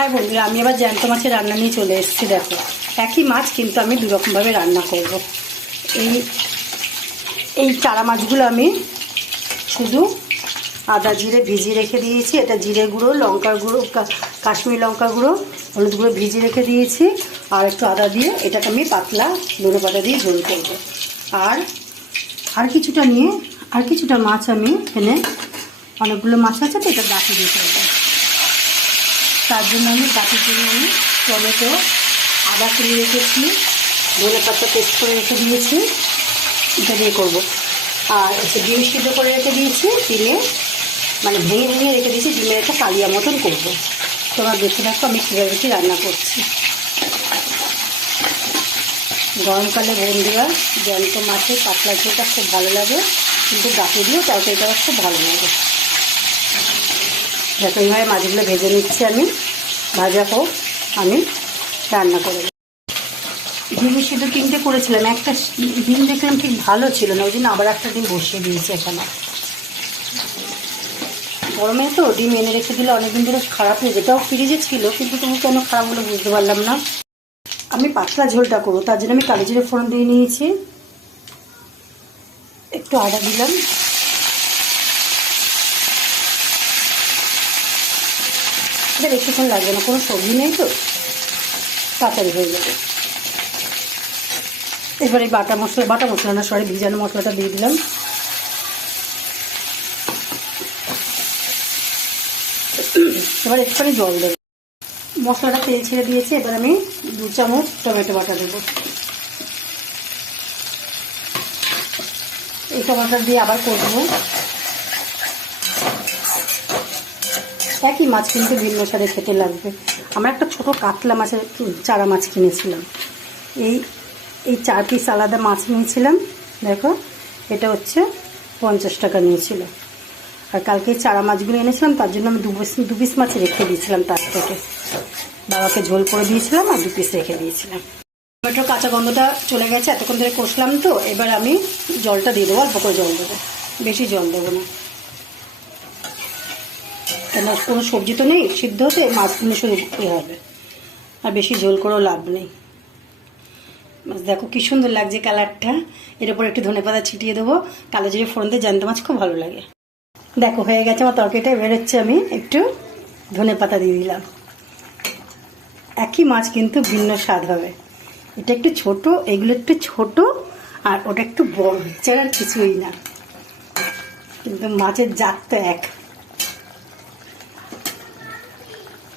হ্যাঁ বন্ধুরা, আমি আবার জ্যান্ত মাছের রান্না নিয়ে চলে এসেছি। দেখো, একই মাছ কিন্তু আমি দুরকমভাবে রান্না করব। এই চারা মাছগুলো আমি শুধু আদা জিরে ভিজিয়ে রেখে দিয়েছি। এটা জিরে গুঁড়ো, লঙ্কার গুঁড়ো, কাশ্মীরি লঙ্কার গুঁড়ো, হলুদ গুঁড়ো ভিজিয়ে রেখে দিয়েছি। আর একটু আদা দিয়ে এটাকে আমি পাতলা ধনে পাতা দিয়ে ঝোল করবো। আর কিছুটা মাছ আমি এখানে, অনেকগুলো মাছ আছে তো, এটা বাটি দিয়ে করবো। তার জন্য আমি বাটির জন্য আমি টমেটো, আদা কুড়িয়ে রেখেছি, ধনে পাতা পেস্ট করে রেখে দিয়েছি, এটা দিয়ে করবো। আর হচ্ছে ডিম সিদ্ধ করে রেখে দিয়েছি, ডিমে মানে ভেঙে রেখে দিয়েছি, ডিমের একটা কালিয়া মতন করবো। তোমরা দেখে দেখো আমি কীভাবে কি রান্না করছি। গরমকালে বন্ধুরা জ্যান্ত মাছের পাতলা ঝোলটা খুব ভালো লাগে, কিন্তু বাকি দিয়েও তরকারিটা খুব ভালো লাগে। দেখো এইভাবে মাছগুলো ভেজে নিচ্ছি আমি। ভাজা হোক, আমি রান্না করে ডিম সিদ্ধ 3টে করেছিলাম। একটা ডিম দেখলাম ঠিক ভালো ছিল না, ওই জন্য আবার একটা ডিম বসিয়ে দিয়েছি এখানে। গরমে তো ডিম এনে রেখে দিলে অনেকদিন ধরে খারাপ হয়ে যেটাও ফ্রিজে ছিল, কিন্তু তুমি কেন খারাপ হলো বুঝতে পারলাম না। আমি পাতলা ঝোলটা করবো, তার জন্য আমি কালো জিরে ফোড়ন দিয়ে নিয়েছি, একটু আদা দিলাম, এটা বেশিক্ষণ লাগবে না, কোনো সবজি নেই তো, তাড়াতাড়ি হয়ে যাবে। এবার এই বাটা মশলা না সরি ভিজানো মশলাটা দিয়ে দিলাম। এবার একটুখানি জল দেবো। মশলাটা তেল ছেড়ে দিয়েছি। এবার আমি 2 চামচ টমেটো বাটা দেবো। এই টমেটো দিয়ে আবার করবো। একই মাছ কিন্তু ভিন্ন স্বাদে খেতে লাগবে। আমরা একটা ছোট কাতলা মাছের চারা মাছ কিনেছিলাম। এই 4 পিস আলাদা মাছ নিয়েছিলাম। দেখো, এটা হচ্ছে 50 টাকা নিয়েছিল। আর কালকে চারা মাছগুলো এনেছিলাম, তার জন্য আমি 2 পিস মাছ রেখে দিয়েছিলাম। তার থেকে বাবাকে ঝোল করে দিয়েছিলাম আর 2 পিস রেখে দিয়েছিলাম। টমেটোর কাঁচা গন্ধটা চলে গেছে, এতক্ষণ ধরে কষলাম তো। এবার আমি জলটা দিয়ে দেবো, অল্প করে জল দেবো, বেশি জল দেবো না, কেন কোনো সবজি তো নেই সিদ্ধ হতে, মাছগুলো শুধু হবে, আর বেশি ঝোল করেও লাভ নেই। মাছ দেখো কি সুন্দর লাগছে কালারটা। এর উপর একটু ধনেপাতা ছিটিয়ে দেবো। কালো জিরে ফোড়ন দিয়ে জ্যান্ত মাছ খুব ভালো লাগে। দেখো হয়ে গেছে আমার তরকারিটা। বেরোচ্ছে, আমি একটু ধনেপাতা দিয়ে দিলাম। একই মাছ কিন্তু ভিন্ন স্বাদ হবে। এটা একটু ছোট, এগুলো একটু ছোট, আর ওটা একটু বড়, ছাড়া আর কিছুই না, কিন্তু মাছের জাত তো এক।